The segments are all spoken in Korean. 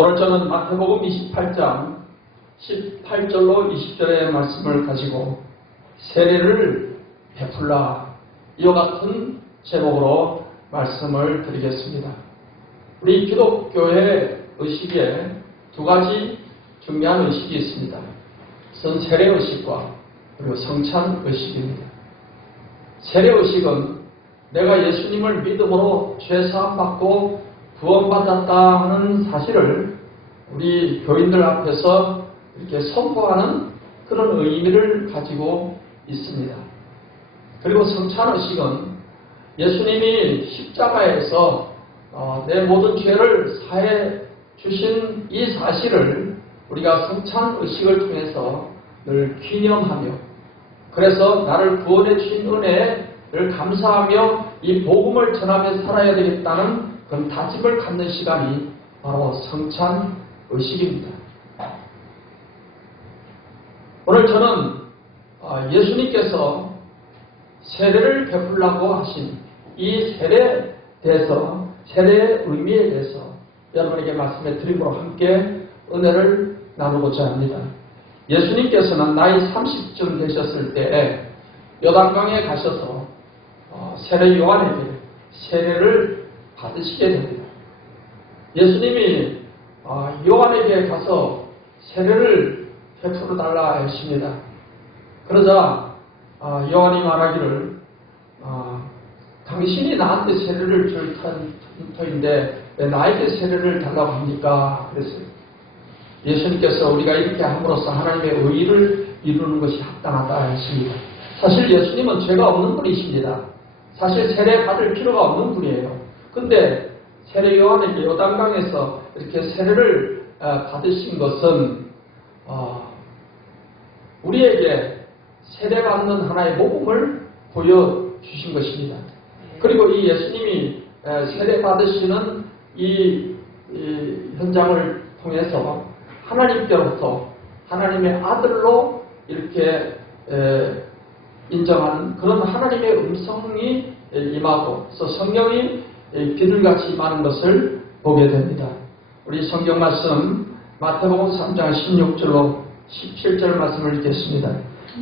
오늘 저는 마태복음 28장 18절로 20절의 말씀을 가지고 세례를 베풀라, 이와 같은 제목으로 말씀을 드리겠습니다. 우리 기독교의 의식에 두 가지 중요한 의식이 있습니다. 그것은 세례의식과 그리고 성찬의식입니다. 세례의식은 내가 예수님을 믿음으로 죄사함받고 구원받았다 하는 사실을 우리 교인들 앞에서 이렇게 선포하는 그런 의미를 가지고 있습니다. 그리고 성찬의식은 예수님이 십자가에서 내 모든 죄를 사해 주신 이 사실을 우리가 성찬의식을 통해서 늘 기념하며, 그래서 나를 구원해 주신 은혜를 감사하며 이 복음을 전하며 살아야 되겠다는 그런 다짐을 갖는 시간이 바로 성찬의식입니다. 오늘 저는 예수님께서 세례를 베풀라고 하신 이 세례에 대해서, 세례의 의미에 대해서 여러분에게 말씀해 드림으로 함께 은혜를 나누고자 합니다. 예수님께서는 나이 30쯤 되셨을 때에 요단강에 가셔서 세례 요한에게 세례를 받으시게 됩니다. 예수님이 요한에게 가서 세례를 베풀어 달라 하십니다. 그러자 요한이 말하기를 당신이 나한테 세례를 줄 터인데 왜 나에게 세례를 달라고 합니까? 그랬어요. 예수님께서 우리가 이렇게 함으로써 하나님의 의의를 이루는 것이 합당하다 했습니다. 사실 예수님은 죄가 없는 분이십니다. 사실 세례 받을 필요가 없는 분이에요. 근데 세례 요한에게 요단강에서 이렇게 세례를 받으신 것은 우리에게 세례받는 하나의 모범을 보여주신 것입니다. 그리고 이 예수님이 세례받으시는 이 현장을 통해서 하나님께로부터 하나님의 아들로 이렇게 인정하는 그런 하나님의 음성이 임하고, 그래서 성령이 비둘같이 임하는 것을 보게 됩니다. 우리 성경 말씀 마태복음 3장 16절로 17절 말씀을 읽겠습니다.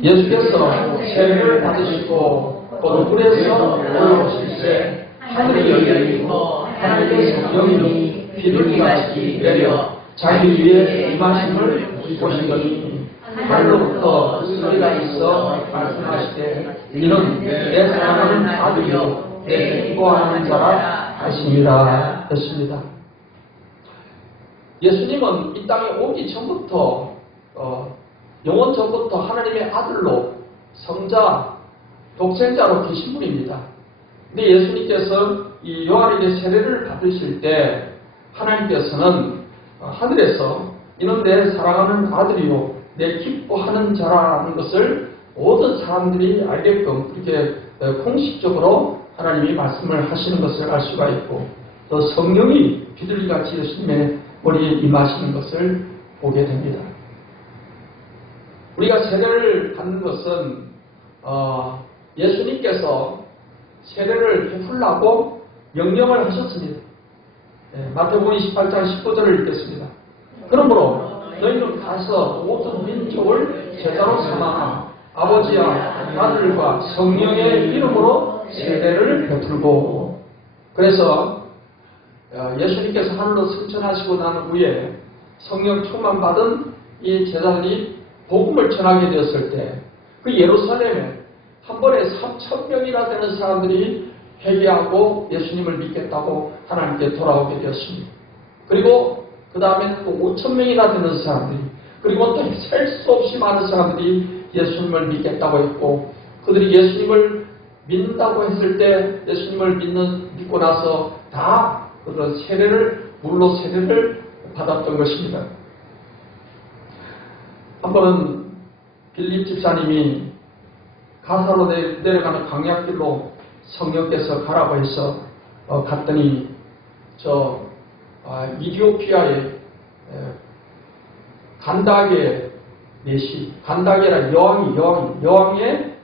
예수께서 세례를 받으시고 곧 물에서 올라오실 때 하늘이 열리고 하늘의 성령이 비둘기같이 내려 자기 위에 임하심을 보시더니 하늘로부터 소리가 있어 말씀하시되 이는 내 사랑하는 아들이요 내 기뻐하는 자라 하십니다. 했습니다. 예수님은 이 땅에 오기 전부터 영원 전부터 하나님의 아들로 성자, 독생자로 계신 분입니다. 근데 예수님께서 이 요한에게 세례를 받으실 때 하나님께서는 하늘에서 이는 내 사랑하는 아들이요 내 기뻐하는 자라는 것을 모든 사람들이 알게끔 그렇게 공식적으로 하나님이 말씀을 하시는 것을 알 수가 있고, 또 성령이 비둘기같이 예수님의 머리에 임하시는 것을 보게 됩니다. 우리가 세례를 받는 것은 예수님께서 세례를 베풀라고 명령을 하셨습니다. 마태복음 28장 19절을 읽겠습니다. 그러므로 너희는 가서 모든 민족을 제자로 삼아 아버지와 아들과 성령의 이름으로 세례를 베풀고, 그래서 예수님께서 하늘로 승천하시고 난 후에 성령 충만 받은 이 제자들이 복음을 전하게 되었을 때 그 예루살렘에 한 번에 3,000명이나 되는 사람들이 회개하고 예수님을 믿겠다고 하나님께 돌아오게 되었습니다. 그리고 그 다음에 또 5,000명이나 되는 사람들이, 그리고 또 셀 수 없이 많은 사람들이 예수님을 믿겠다고 했고, 그들이 예수님을 믿는다고 했을 때 예수님을 믿고 나서 다 그런 세례를, 물로 세례를 받았던 것입니다. 한 번은 빌립 집사님이 가사로 내려가는 광야길로 성령께서 가라고 해서 갔더니 이디오피아의 간다게 내시, 간다게라 여왕의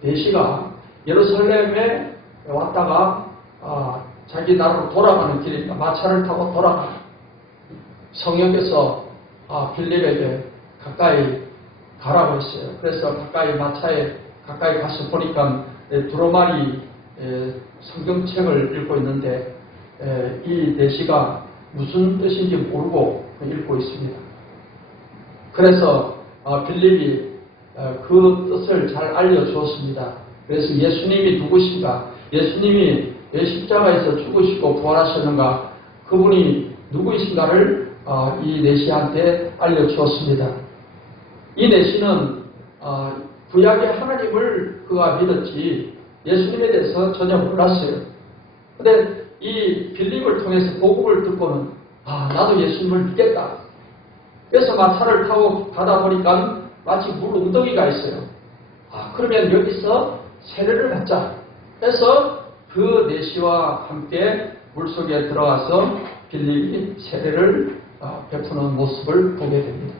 내시가 예루살렘에 왔다가 자기 나라로 돌아가는 길이니까 마차를 타고 돌아가. 성령께서 빌립에게 가까이 가라고 했어요. 그래서 가까이 마차에 가까이 가서 보니까 두루마리 성경책을 읽고 있는데 이 내시가 무슨 뜻인지 모르고 읽고 있습니다. 그래서 빌립이 그 뜻을 잘 알려주었습니다. 그래서 예수님이 누구신가, 예수님이 왜 십자가에서 죽으시고 부활하셨는가, 그분이 누구이신가를 이 내시한테 알려주었습니다. 이 내시는 구약의 하나님을 그가 믿었지 예수님에 대해서 전혀 몰랐어요. 근데 이 빌립을 통해서 복음을 듣고는 나도 예수님을 믿겠다. 그래서 마차를 타고 가다 보니까 마치 물 웅덩이가 있어요. 그러면 여기서 세례를 받자. 해서 그 내시와 함께 물속에 들어가서 빌립이 세례를 베푸는 모습을 보게 됩니다.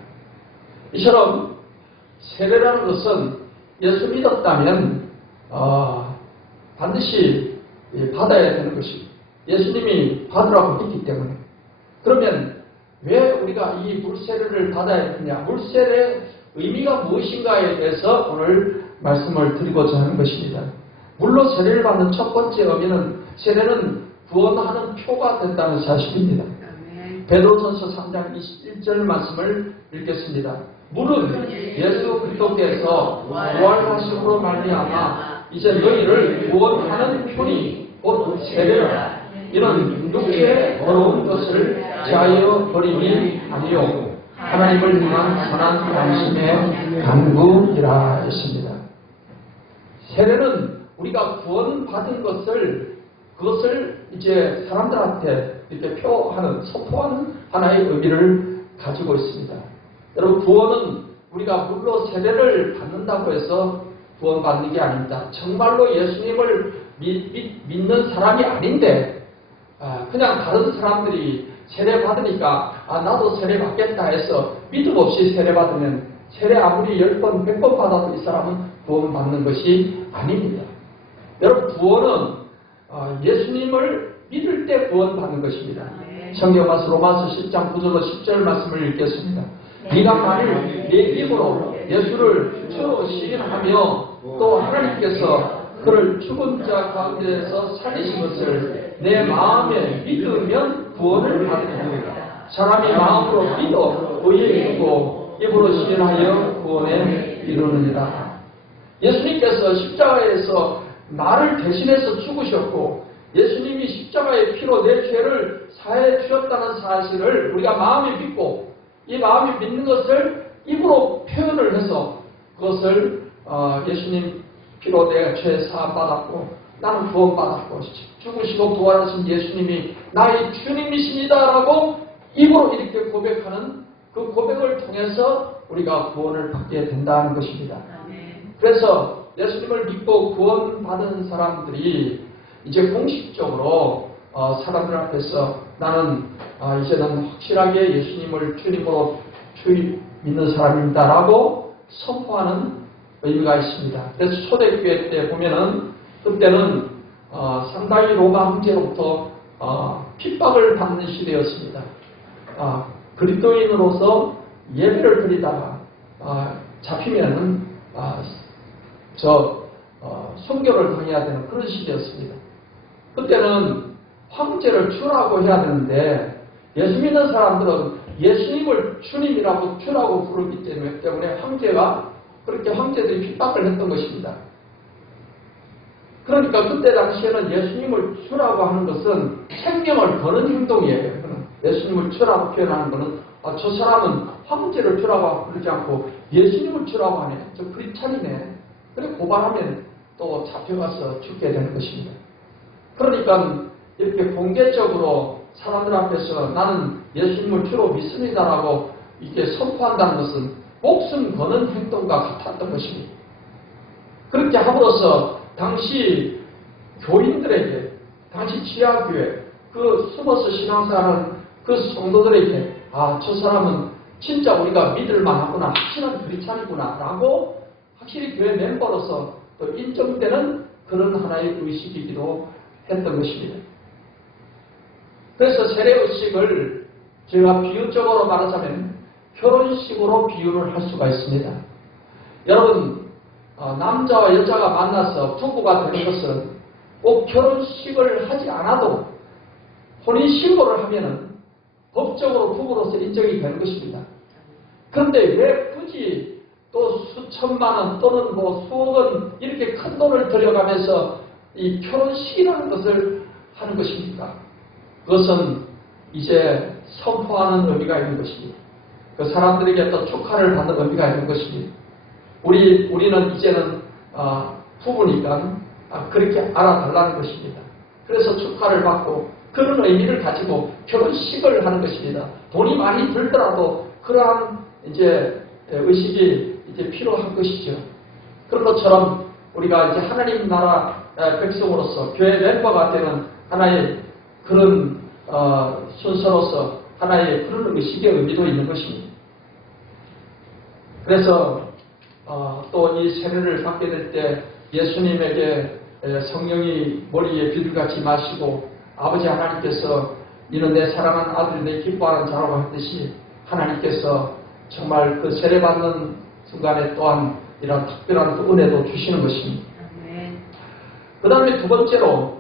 이처럼 세례라는 것은 예수 믿었다면 반드시 받아야 되는 것이 예수님이 받으라고 했기 때문에. 그러면 왜 우리가 이 물세례를 받아야 되느냐, 물세례의 의미가 무엇인가에 대해서 오늘 말씀을 드리고자 하는 것입니다. 물로 세례를 받는 첫 번째 의미는, 세례는 구원하는 표가 된다는 사실입니다. 베드로전서 3장 21절 말씀을 읽겠습니다. 물은 예수 그리스도께서 부활하심으로 말미암아 이제 너희를 구원하는 표니 곧 세례라. 이는 육체의 어려운 것을 제하여 버림이 아니요 하나님을 향한 선한 관심의 간구이라 했습니다. 세례는 우리가 구원받은 그것을 이제 사람들한테 이렇게 선포하는 하나의 의미를 가지고 있습니다. 여러분, 구원은 우리가 물로 세례를 받는다고 해서 구원받는 게 아닙니다. 정말로 예수님을 믿는 사람이 아닌데 그냥 다른 사람들이 세례 받으니까 나도 세례 받겠다 해서 믿음 없이 세례 받으면 세례 아무리 10번, 100번 받아도 이 사람은 구원받는 것이 아닙니다. 여러분, 구원은 예수님을 믿을 때 구원받는 것입니다. 성경 말씀 로마서 10장 9절로 10절 말씀을 읽겠습니다. 네가 만일 내 입으로 예수를 주로 시인하며 또 하나님께서 그를 죽은 자 가운데서 살리신 것을 내 마음에 믿으면 구원을 받으리라. 사람이 마음으로 믿어 의에 이르고 입으로 시인하여 구원에 이르느니라. 예수님께서 십자가에서 나를 대신해서 죽으셨고 예수님이 십자가의 피로 내 죄를 사해 주셨다는 사실을 우리가 마음에 믿고 이 마음에 믿는 것을 입으로 표현을 해서 그것을 예수님 피로 내가 죄 사함 받았고 나는 구원받았고 죽으시고 부활하신 예수님이 나의 주님이십니다라고 입으로 이렇게 고백하는 그 고백을 통해서 우리가 구원을 받게 된다는 것입니다. 그래서 예수님을 믿고 구원받은 사람들이 이제 공식적으로 사람들 앞에서 나는 이제는 확실하게 예수님을 주님으로 믿는 사람입니다라고 선포하는 의미가 있습니다. 그래서 초대교회 때 보면은 그때는 상당히 로마 황제로부터 핍박을 받는 시대였습니다. 그리스도인으로서 예배를 드리다가 잡히면은 순교를 당해야 되는 그런 시대였습니다. 그때는 황제를 주라고 해야 되는데 예수 믿는 사람들은 예수님을 주님이라고 주라고 부르기 때문에 그렇게 황제들이 핍박을 했던 것입니다. 그러니까 그때 당시에는 예수님을 주라고 하는 것은 생명을 거는 행동이에요. 예수님을 주라고 표현하는 것은 저 사람은 황제를 주라고 그러지 않고 예수님을 주라고 하네. 저 크리스찬이네. 그래 고발하면 또 잡혀가서 죽게 되는 것입니다. 그러니까 이렇게 공개적으로 사람들 앞에서 나는 예수님을 주로 믿습니다라고 이렇게 선포한다는 것은 목숨 거는 행동과 같았던 것입니다. 그렇게 함으로써 당시 교인들에게, 당시 지하교회, 그 숨어서 신앙생활하는 그 성도들에게 저 사람은 진짜 우리가 믿을 만하구나, 확실한 크리스찬이구나 라고 확실히 교회 멤버로서 또 인정되는 그런 하나의 의식이기도 했던 것입니다. 그래서 세례의식을 제가 비유적으로 말하자면 결혼식으로 비유를 할 수가 있습니다. 여러분, 남자와 여자가 만나서 부부가 되는 것은 꼭 결혼식을 하지 않아도 혼인신고를 하면은 법적으로 부부로서 인정이 되는 것입니다. 그런데 왜 굳이 또 수천만 원 또는 뭐 수억 원 이렇게 큰 돈을 들여가면서 이 결혼식이라는 것을 하는 것입니까? 그것은 이제 선포하는 의미가 있는 것입니다. 그 사람들에게 또 축하를 받는 의미가 있는 것입니다. 우리는 이제는 부부니까 그렇게 알아달라는 것입니다. 그래서 축하를 받고 그런 의미를 가지고 결혼식을 하는 것입니다. 돈이 많이 들더라도 그러한 이제 의식이 이제 필요한 것이죠. 그런 것처럼 우리가 이제 하나님 나라 백성으로서 교회 멤버가 되는 하나의 그런 순서로서 하나의 그런 의식의 의미도 있는 것입니다. 그래서 또 이 세례를 받게 될 때 예수님에게 성령이 머리에 비둘같이 마시고 아버지 하나님께서 이는 내 사랑하는 아들이 내 기뻐하는 자라고 했듯이 하나님께서 정말 그 세례받는 순간에 또한 이런 특별한 그 은혜도 주시는 것입니다. 그 다음에 두 번째로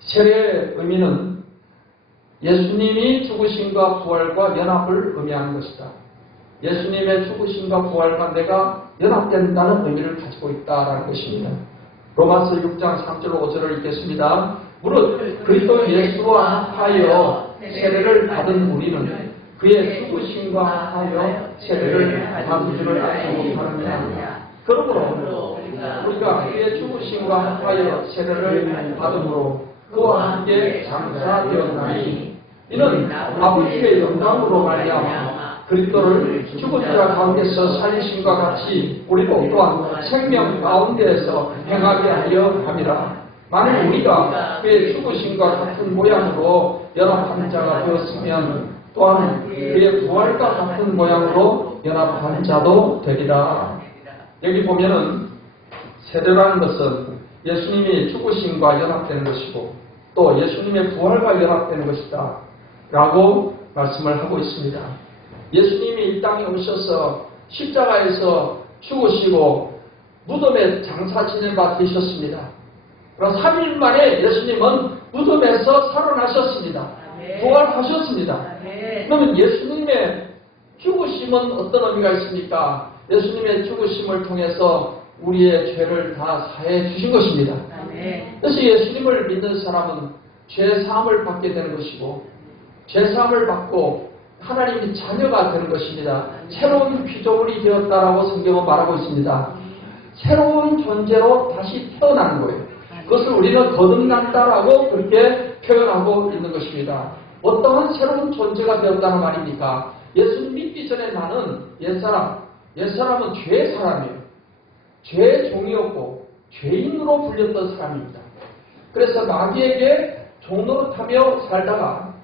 세례의 의미는 예수님이 죽으심과 부활과 연합을 의미하는 것이다. 예수님의 죽으심과 부활과 내가 연합된다는 의미를 가지고 있다는 것입니다. 로마서 6장 3절 5절을 읽겠습니다. 무릇 그리스도 예수와 하여 세례를 받은 우리는 그의 죽으심과 하여 세례를 받은 줄을 알지 못하느냐. 그러므로 우리가 그의 죽으심과 하여 세례를 받음으로 그와 함께 장사되었나니 이는 아버지의 영광으로 말미암아 그리스도를 죽은 자 가운데서 살리심과 같이 우리도 또한 생명 가운데에서 행하게 하려 함이라. 만일 우리가 그의 죽으심과 같은 모양으로 연합한 자가 되었으면 또한 그의 부활과 같은 모양으로 연합한 자도 되리라. 여기 보면은 세례라는 것은 예수님이 죽으심과 연합되는 것이고 또 예수님의 부활과 연합되는 것이다 라고 말씀을 하고 있습니다. 예수님이 이 땅에 오셔서 십자가에서 죽으시고 무덤에 장사 지낸 바 되셨습니다. 그럼 3일 만에 예수님은 무덤에서 살아나셨습니다. 부활하셨습니다. 그러면 예수님의 죽으심은 어떤 의미가 있습니까? 예수님의 죽으심을 통해서 우리의 죄를 다 사해 주신 것입니다. 그래서 예수님을 믿는 사람은 죄사함을 받게 되는 것이고 죄사함을 받고 하나님의 자녀가 되는 것입니다. 새로운 피조물이 되었다라고 성경은 말하고 있습니다. 새로운 존재로 다시 태어나는 거예요. 그것을 우리는 거듭난다라고 그렇게 표현하고 있는 것입니다. 어떠한 새로운 존재가 되었다는 말입니까? 예수님 믿기 전에 나는 옛사람은 죄의 사람이에요. 죄의 종이었고 죄인으로 불렸던 사람입니다. 그래서 마귀에게 종노릇하며 살다가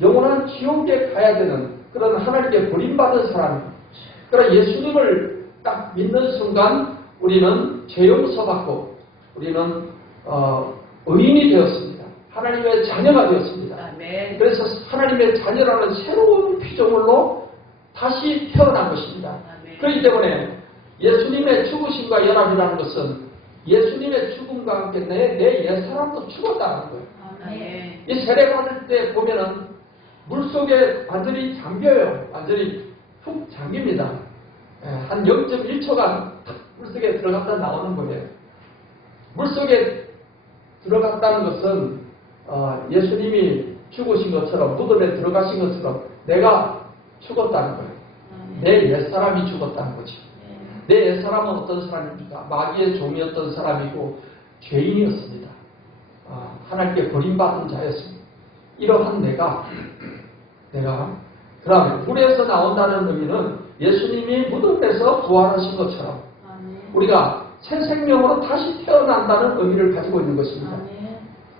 영원한 지옥에 가야 되는 그런 하나님께 버림받은 사람입니다. 그러나 예수님을 딱 믿는 순간 우리는 죄 용서받고 우리는 의인이 되었습니다. 하나님의 자녀가 되었습니다. 그래서 하나님의 자녀라는 새로운 피조물로 다시 태어난 것입니다. 그렇기 때문에 예수님의 죽으심과 연합이라는 것은 예수님의 죽음과 함께 내 옛사람도 죽었다는 거예요. 이 세례 받을 때 보면은 물속에 완전히 잠겨요. 완전히 훅 잠깁니다. 한 0.1초간 물속에 들어갔다 나오는 거예요. 물속에 들어갔다는 것은 예수님이 죽으신 것처럼 무덤에 들어가신 것처럼 내가 죽었다는 거예요. 내 옛사람이 죽었다는 거지. 내 옛사람은 어떤 사람입니까? 마귀의 종이었던 사람이고 죄인이었습니다. 하나님께 버림받은 자였습니다. 이러한 내가 그다음에 불에서 나온다는 의미는 예수님이 무덤에서 부활하신 것처럼 우리가 새 생명으로 다시 태어난다는 의미를 가지고 있는 것입니다.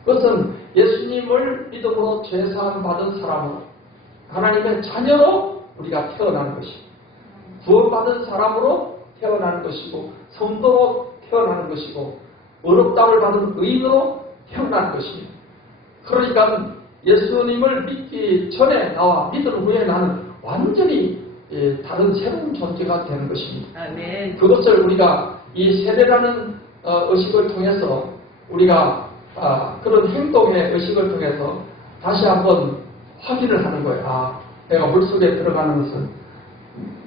그것은 예수님을 믿음으로 죄사함 받은 사람으로 하나님의 자녀로 우리가 태어나는 것입니다. 구원받은 사람으로 태어나는 것이고 성도로 태어나는 것이고 의롭다움을 받은 의인으로 태어나는 것입니다. 그러니까 예수님을 믿기 전에 나와 믿은 후에 나는 완전히 다른 새로운 존재가 되는 것입니다. 아멘. 그것을 우리가 이 세례라는 의식을 통해서 우리가 그런 행동의 의식을 통해서 다시 한번 확인을 하는 거예요. 아, 내가 물속에 들어가는 것은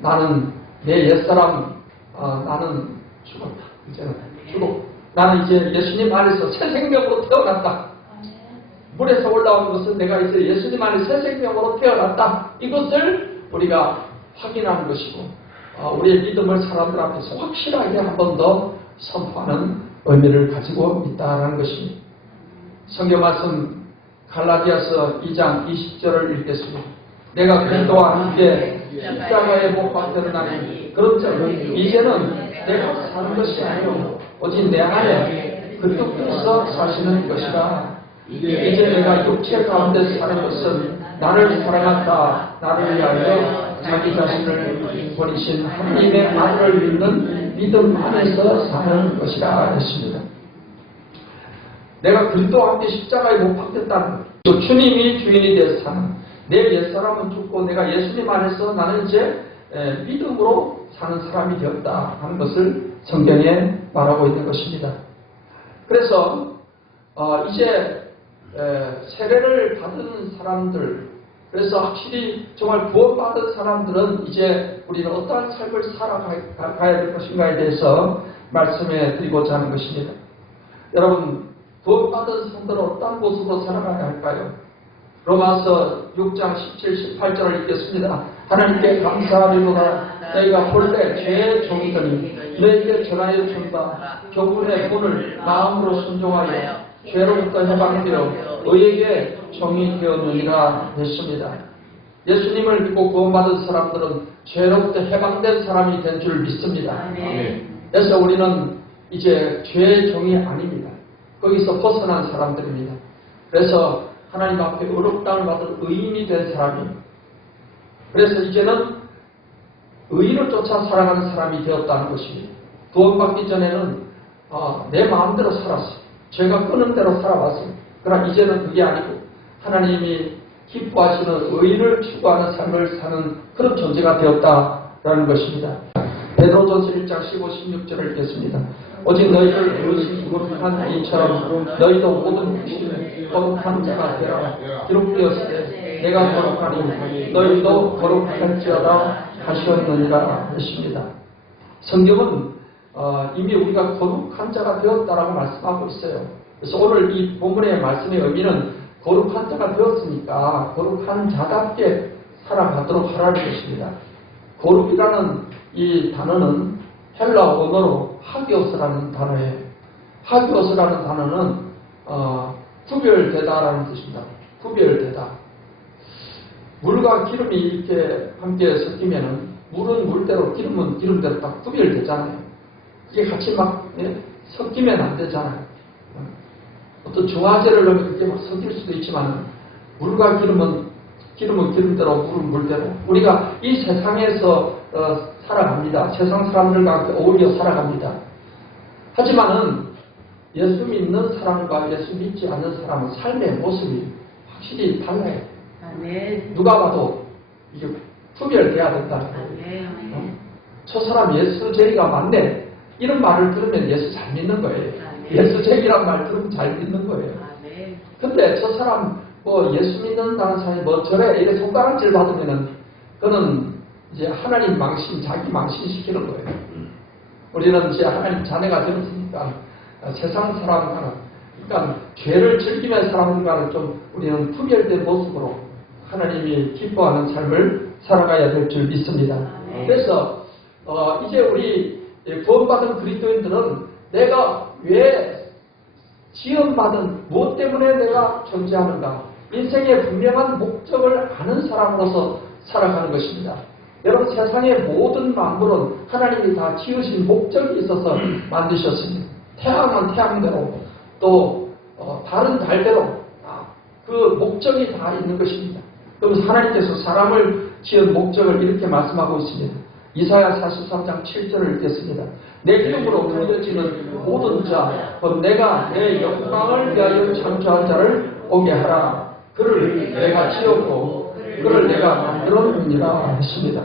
나는 내 옛사람, 나는 죽었다. 이제는 죽었고 나는 이제 예수님 안에서 새 생명으로 태어났다. 물에서 올라오는 것은 내가 이제 예수님 안에 새 생명으로 태어났다. 이것을 우리가 확인하는 것이고 우리의 믿음을 사람들 앞에서 확실하게 한 번 더 선포하는 의미를 가지고 있다는 것입니다. 성경 말씀 갈라디아서 2장 20절을 읽겠습니다. 내가 그리스도와 함께 십자가에 못 박혔나니 그런즉 이제는 내가 사는 것이 아니요 오직 내 안에 그리스도께서 사시는 것이라. 이제 내가 육체 가운데 사는 것은 나를 사랑한다 나를 위하여 자기 자신을 버리신 하나님의 아들을 믿는 믿음 안에서 사는 것이라 했습니다. 내가 그리스도와 함께 십자가에 못 박혔다는 것. 또 주님이 주인이 되어서 사는 내 옛사람은 죽고 내가 예수님 안에서 나는 이제 믿음으로 사는 사람이 되었다 하는 것을 성경에 말하고 있는 것입니다. 그래서 이제 세례를 받은 사람들, 그래서 확실히 정말 구원받은 사람들은 이제 우리는 어떠한 삶을 살아가야 될 것인가에 대해서 말씀해 드리고자 하는 것입니다. 여러분, 구원받은 사람들은 어떤 모습으로 살아가야 할까요? 로마서 6장 17, 18절을 읽겠습니다. 하나님께 감사하리로다. 너희가 본래 죄의 종이더니 너희에게 전하여 준 바 교훈의 본을 마음으로 순종하여 죄로부터 해방되어 의에게 종이 되었느니라 했습니다. 예수님을 믿고 구원받은 사람들은 죄로부터 해방된 사람이 된 줄 믿습니다. 그래서 우리는 이제 죄의 종이 아닙니다. 거기서 벗어난 사람들입니다. 그래서 하나님 앞에 의롭다함을 받은 의인이 된 사람입니다. 그래서 이제는 의인을 쫓아 살아가는 사람이 되었다는 것입니다. 구원받기 전에는 내 마음대로 살았어요. 죄가 끄는 대로 살아왔어요. 그러나 이제는 그게 아니고 하나님이 기뻐하시는 의인을 추구하는 삶을 사는 그런 존재가 되었다라는 것입니다. 베드로전서 1장 15, 16절을 읽겠습니다. 오직 너희를 의식 거룩한 이처럼 너희도 모든 육신에 거룩한 자가 되라. 기록되었으되 내가 거룩하니 너희도 거룩할지어다 하셨느니라 했습니다. 성경은 이미 우리가 거룩한 자가 되었다라고 말씀하고 있어요. 그래서 오늘 이 본문의 말씀의 의미는 거룩한 자가 되었으니까 거룩한 자답게 살아가도록 하라는 것입니다. 거룩이라는 이 단어는 헬라 언어로 하기오스라는 단어예요. 하기오스라는 단어는 구별되다라는 뜻입니다. 구별되다. 물과 기름이 이렇게 함께 섞이면은 물은 물대로 기름은 기름대로 딱 구별되잖아요. 그게 같이 막 섞이면 안 되잖아요. 어떤 중화제를 넣으면 그게 막 섞일 수도 있지만 물과 기름은 기름대로 물은 물대로 우리가 이 세상에서 살아갑니다. 세상 사람들과 함께 어울려 살아갑니다. 하지만은 예수 믿는 사람과 예수 믿지 않는 사람은 삶의 모습이 확실히 달라요. 누가 봐도 이게 구별돼야 된다는 거예요. 저 사람 예수 제의가 맞네. 이런 말을 들으면 예수 잘 믿는 거예요. 예수 제의란 말 들으면 잘 믿는 거예요. 근데 저 사람 예수 믿는다는 사람이 저래 이래 손가락질 받으면은 그는 이제 하나님 망신, 자기 망신시키는 거예요. 우리는 이제 하나님 자녀가 되었으니까 세상 사람과는 그러니까 죄를 즐기는 사람들과는 좀 우리는 구별된 모습으로 하나님이 기뻐하는 삶을 살아가야 될 줄 믿습니다. 그래서 이제 우리 구원받은 그리스도인들은 내가 왜 지원받은 무엇 때문에 내가 존재하는가 인생의 분명한 목적을 아는 사람으로서 살아가는 것입니다. 여러분 세상의 모든 만물은 하나님이 다 지으신 목적이 있어서 만드셨습니다. 태양은 태양대로 또 달은 달대로 그 목적이 다 있는 것입니다. 그래서 하나님께서 사람을 지은 목적을 이렇게 말씀하고 있습니다. 이사야 43장 7절을 읽겠습니다. 내 이름으로 불려지는 모든 자, 곧 내가 내 영광을 위하여 창조한 자를 오게 하라. 그를 내가 지었고 그를 내가 만들었느니라 했습니다.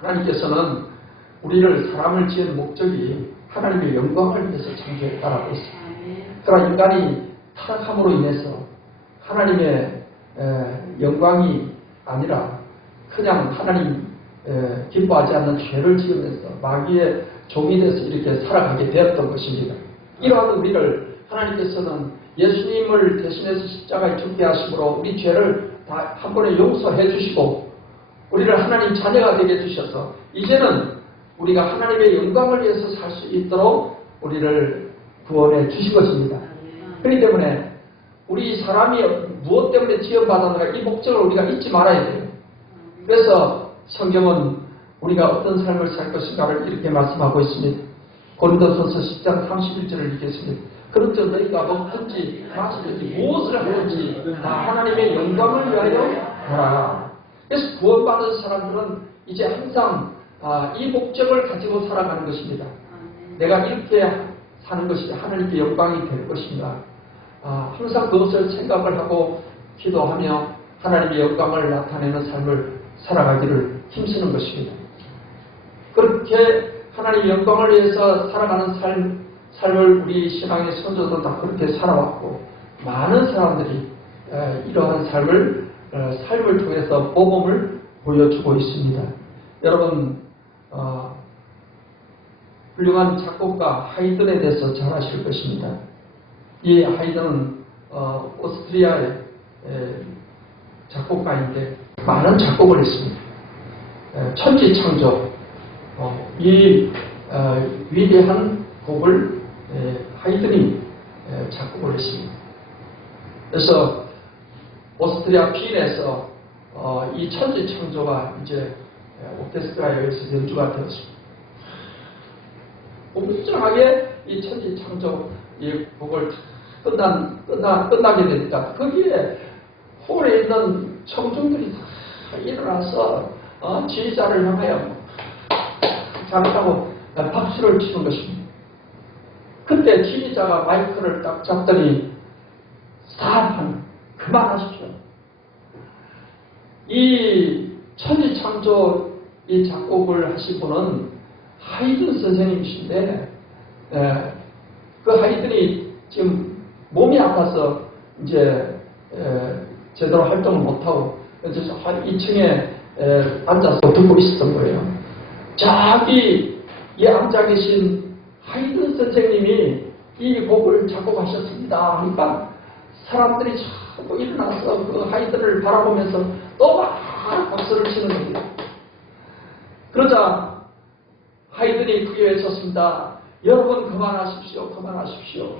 하나님께서는 우리를 사람을 지은 목적이 하나님의 영광을 위해서 창조했다라고 했습니다. 그러나 인간이 타락함으로 인해서 하나님의 영광이 아니라 그냥 하나님 기뻐하지 않는 죄를 지으면서 마귀의 종이 돼서 이렇게 살아가게 되었던 것입니다. 이러한 우리를 하나님께서는 예수님을 대신해서 십자가에 죽게 하심으로 우리 죄를 다 한 번에 용서해 주시고 우리를 하나님 자녀가 되게 해주셔서 이제는 우리가 하나님의 영광을 위해서 살 수 있도록 우리를 구원해 주신 것입니다. 그렇기 때문에 우리 사람이 무엇 때문에 지원받았는가 이 목적을 우리가 잊지 말아야 돼요. 그래서 성경은 우리가 어떤 삶을 살 것인가를 이렇게 말씀하고 있습니다. 고린도전서 10장 31절을 읽겠습니다. 그런즉 너희가 먹든지 마시든지 무엇을 하든지 다 하나님의 영광을 위하여 하라. 그래서 구원받은 사람들은 이제 항상 이 목적을 가지고 살아가는 것입니다. 내가 이렇게 사는 것이 하나님께 영광이 될 것인가. 항상 그것을 생각을 하고 기도하며 하나님의 영광을 나타내는 삶을 살아가기를 힘쓰는 것입니다. 그렇게 하나님의 영광을 위해서 살아가는 삶을 우리 신앙의 선조도 다 그렇게 살아왔고 많은 사람들이 이러한 삶을 통해서 모범을 보여주고 있습니다. 여러분 훌륭한 작곡가 하이든에 대해서 잘 아실 것입니다. 이 하이든은 오스트리아의 작곡가인데 많은 작곡을 했습니다. 천지창조 이 위대한 곡을 하이든이 작곡을 했습니다. 그래서 오스트리아 빈에서 이 천지창조가 이제 오케스트라에 의해서 연주가 되었습니다. 웅장하게 이 천지창조 이 곡을 끝나게 되니까 거기에 홀에 있는 청중들이 다 일어나서 지휘자를 향하여 잘했다고 박수를 치는 것입니다. 그때 지휘자가 마이크를 딱 잡더니 그만하십시오. 이 천지창조 이 작곡을 하신 분은 하이든 선생님이신데 그 하이든이 지금 몸이 아파서 이제 제대로 활동을 못하고 2층에 앉아서 듣고 있었던 거예요. 저기 이 앉아 계신 하이든 선생님이 이 곡을 작곡하셨습니다 하니까 사람들이 자꾸 일어나서 그 하이든을 바라보면서 또 막 박수를 치는 겁니다. 그러자 하이든이 크게 외쳤습니다. 여러분 그만하십시오. 그만하십시오.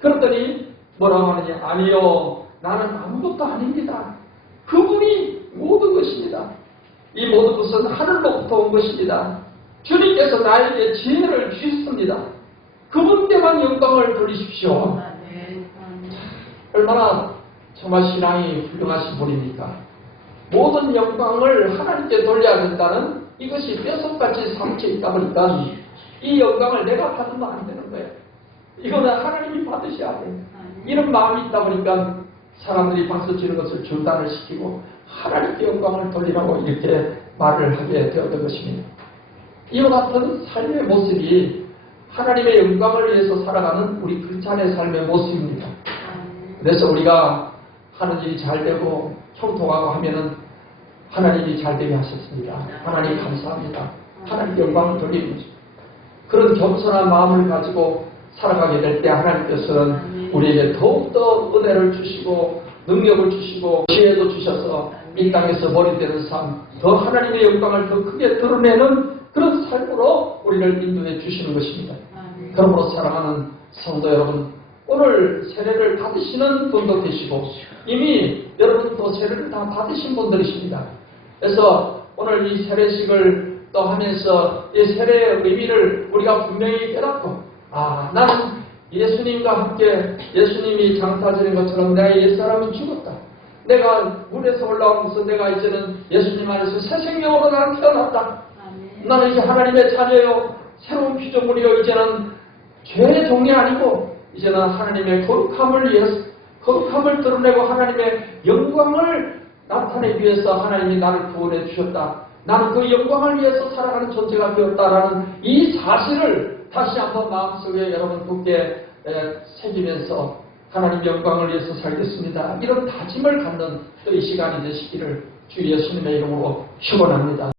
그랬더니 뭐라고 하느냐. 아니요. 나는 아무것도 아닙니다. 그분이 모든 것입니다. 이 모든 것은 하늘로부터 온 것입니다. 주님께서 나에게 지혜를 주셨습니다. 그분께만 영광을 돌리십시오. 얼마나 정말 신앙이 훌륭하신 분입니까? 모든 영광을 하나님께 돌려야 된다는 이것이 뼛속같이 삼켜 있다 보니까 이 영광을 내가 받으면 안 되는 거예요. 이거는 하나님이 받으셔야 돼요. 이런 마음이 있다 보니까 사람들이 박수 치는 것을 중단을 시키고 하나님께 영광을 돌리라고 이렇게 말을 하게 되었던 것입니다. 이와 같은 삶의 모습이 하나님의 영광을 위해서 살아가는 우리 크리스찬의 삶의 모습입니다. 그래서 우리가 하는 일이 잘 되고 형통하고 하면은 하나님이 잘 되게 하셨습니다. 하나님 감사합니다. 하나님께 영광을 돌리는 거죠. 그런 겸손한 마음을 가지고 살아가게 될 때 하나님께서는 우리에게 더욱더 은혜를 주시고 능력을 주시고 지혜도 주셔서 이 땅에서 머리 되는 삶, 더 하나님의 영광을 더 크게 드러내는 그런 삶으로 우리를 인도해 주시는 것입니다. 그러므로 사랑하는 성도 여러분, 오늘 세례를 받으시는 분도 계시고 이미 여러분도 세례를 다 받으신 분들이십니다. 그래서 오늘 이 세례식을 또 하면서 이 세례의 의미를 우리가 분명히 깨닫고 나는 예수님과 함께 예수님이 장사 지는 것처럼 내가 옛사람은 죽었다. 내가 물에서 올라오면서 내가 이제는 예수님 안에서 새 생명으로 나는 태어났다. 나는 이제 하나님의 자녀요 새로운 피조물이요 이제는 죄의 종이 아니고 이제는 하나님의 거룩함을 위해서 거룩함을 드러내고 하나님의 영광을 나타내기 위해서 하나님이 나를 구원해 주셨다. 나는 그 영광을 위해서 살아가는 존재가 되었다라는 이 사실을 다시 한번 마음속에 여러분 굳게 새기면서 하나님 영광을 위해서 살겠습니다. 이런 다짐을 갖는 이 시간이 되시기를 주 예수님의 이름으로 축원합니다.